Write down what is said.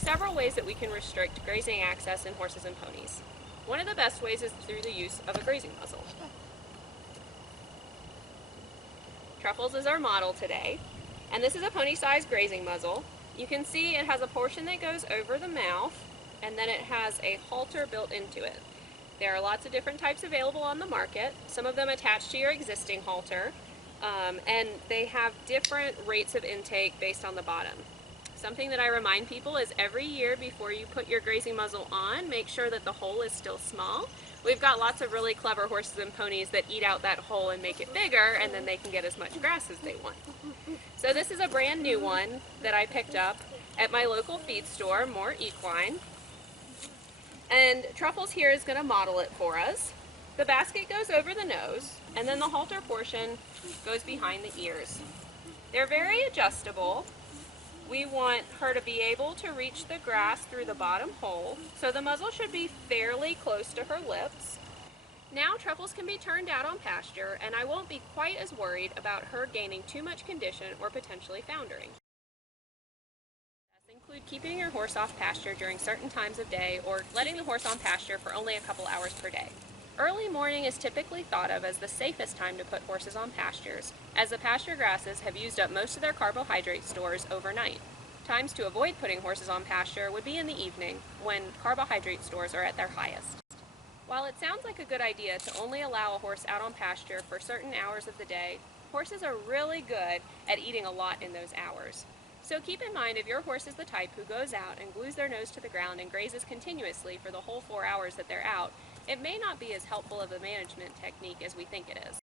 several ways that we can restrict grazing access in horses and ponies. One of the best ways is through the use of a grazing muzzle. Truffles is our model today, and this is a pony-sized grazing muzzle. You can see it has a portion that goes over the mouth, and then it has a halter built into it. There are lots of different types available on the market, some of them attached to your existing halter, and they have different rates of intake based on the bottom. Something that I remind people is every year before you put your grazing muzzle on, make sure that the hole is still small. We've got lots of really clever horses and ponies that eat out that hole and make it bigger, and then they can get as much grass as they want. So this is a brand new one that I picked up at my local feed store, More Equine. And Truffles here is going to model it for us. The basket goes over the nose, and then the halter portion goes behind the ears. They're very adjustable. We want her to be able to reach the grass through the bottom hole, so the muzzle should be fairly close to her lips. Now Truffles can be turned out on pasture, and I won't be quite as worried about her gaining too much condition or potentially foundering. Include keeping your horse off pasture during certain times of day or letting the horse on pasture for only a couple hours per day. Early morning is typically thought of as the safest time to put horses on pastures, as the pasture grasses have used up most of their carbohydrate stores overnight. Times to avoid putting horses on pasture would be in the evening, when carbohydrate stores are at their highest. While it sounds like a good idea to only allow a horse out on pasture for certain hours of the day, horses are really good at eating a lot in those hours. So keep in mind, if your horse is the type who goes out and glues their nose to the ground and grazes continuously for the whole 4 hours that they're out, it may not be as helpful of a management technique as we think it is.